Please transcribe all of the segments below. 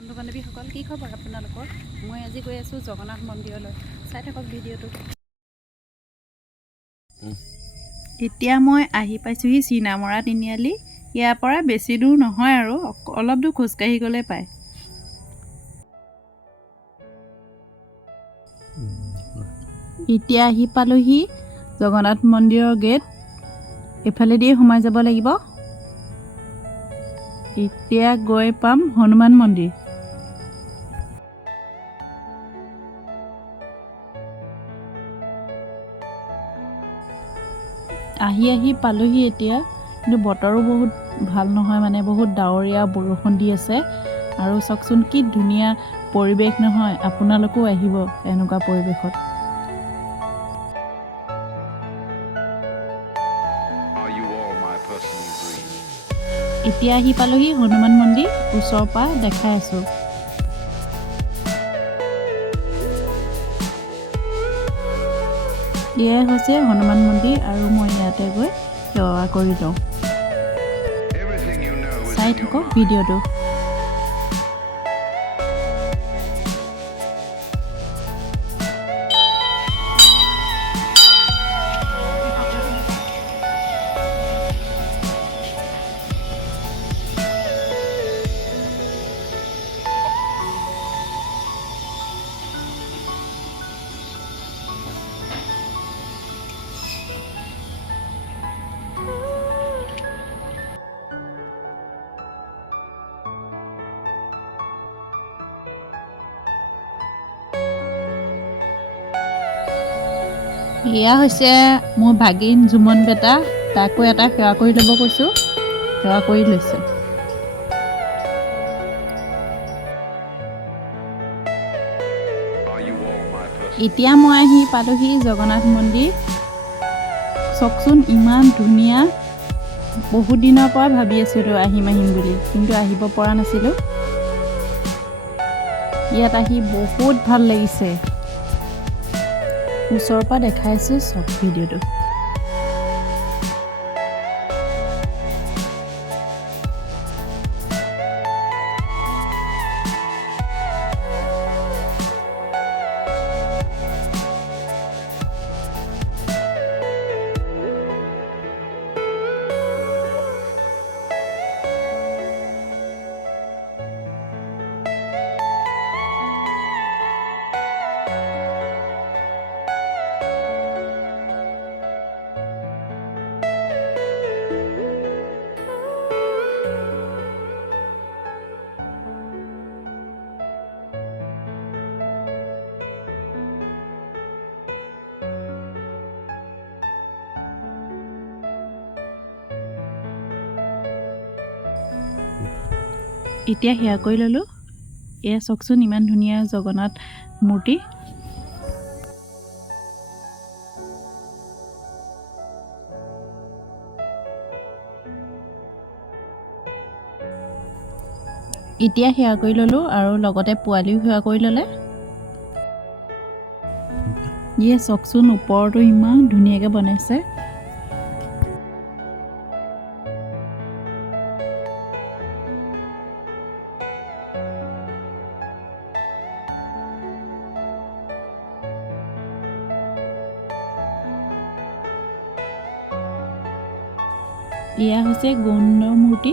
বন্ধু বান্ধৱীসকল কি খবৰ আপোনালোকৰ? মই আজি গৈ আছোঁ জগন্নাথ মন্দিৰলৈ। চাই থাকক ভিডিঅ'টো। এতিয়া মই আহি পাইছোঁহি চিনামৰা তিনিআলি। ইয়াৰ পৰা বেছি দূৰ নহয় আৰু অলপ দূৰ খোজকাঢ়ি গ'লে পায়। এতিয়া আহি পালোহি জগন্নাথ মন্দিৰৰ গেট। এইফালেদিয়ে সোমাই যাব লাগিব। এতিয়া গৈ পাম হনুমান মন্দিৰ। আহি পালোহি এতিয়া, কিন্তু বতৰো বহুত ভাল নহয়, মানে বহুত ডাৱৰীয়া বৰষুণ দি আছে। আৰু চাওকচোন কি ধুনীয়া পৰিৱেশ নহয়, আপোনালোকেও আহিব এনেকুৱা পৰিৱেশত। এতিয়া আহি পালোহি হনুমান মন্দিৰ, ওচৰৰ পৰা দেখাই আছোঁ। এয়াই হৈছে হনুমান মন্দিৰ আৰু মই ইয়াতে গৈ সেৱা কৰি লওঁ। চাই থাকক ভিডিঅ'টো। এয়া হৈছে মোৰ ভাগিন জুমন বেটা, তাকো এটা সেৱা কৰি ল'ব কৈছোঁ, সেৱা কৰি লৈছে। এতিয়া মই আহি পালোহি জগন্নাথ মন্দিৰ। চাওকচোন ইমান ধুনীয়া। বহুত দিনৰ পৰা ভাবি আছিলোঁ আহিম বুলি, কিন্তু আহিব পৰা নাছিলোঁ। ইয়াত আহি বহুত ভাল লাগিছে। ওচৰৰ পৰা দেখাইছোঁ চব ভিডিঅ'টো। এতিয়া সেয়া কৰি ল'লোঁ। এয়া চাওকচোন ইমান ধুনীয়া জগন্নাথ মূৰ্তি। এতিয়া সেৱা কৰি ল'লোঁ আৰু লগতে পোৱালিও সেৱা কৰি ল'লে। ইয়ে চাওকচোন ওপৰতো ইমান ধুনীয়াকৈ বনাইছে। এয়া হৈছে গৌণ মূৰ্তি।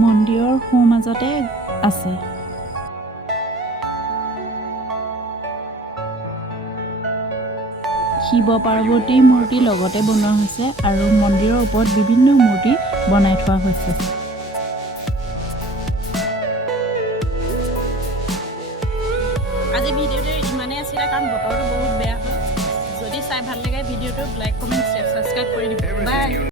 মন্দিৰৰ সোঁমাজতে আছে। শিৱ পাৰ্বতীৰ মূৰ্তি লগতে বনোৱা হৈছে আৰু মন্দিৰৰ ওপৰত বিভিন্ন মূৰ্তি বনাই থোৱা হৈছে। আজি ভিডিঅ'টো ইমানেই আছিলে, কাৰণ বতৰটো বহুত বেয়া হ'ল। যদি চাই ভাল লাগে ভিডিঅ'টো লাইক, কমেণ্ট, শ্বেয়াৰ, ছাবস্ক্ৰাইব কৰি দিব। বাই।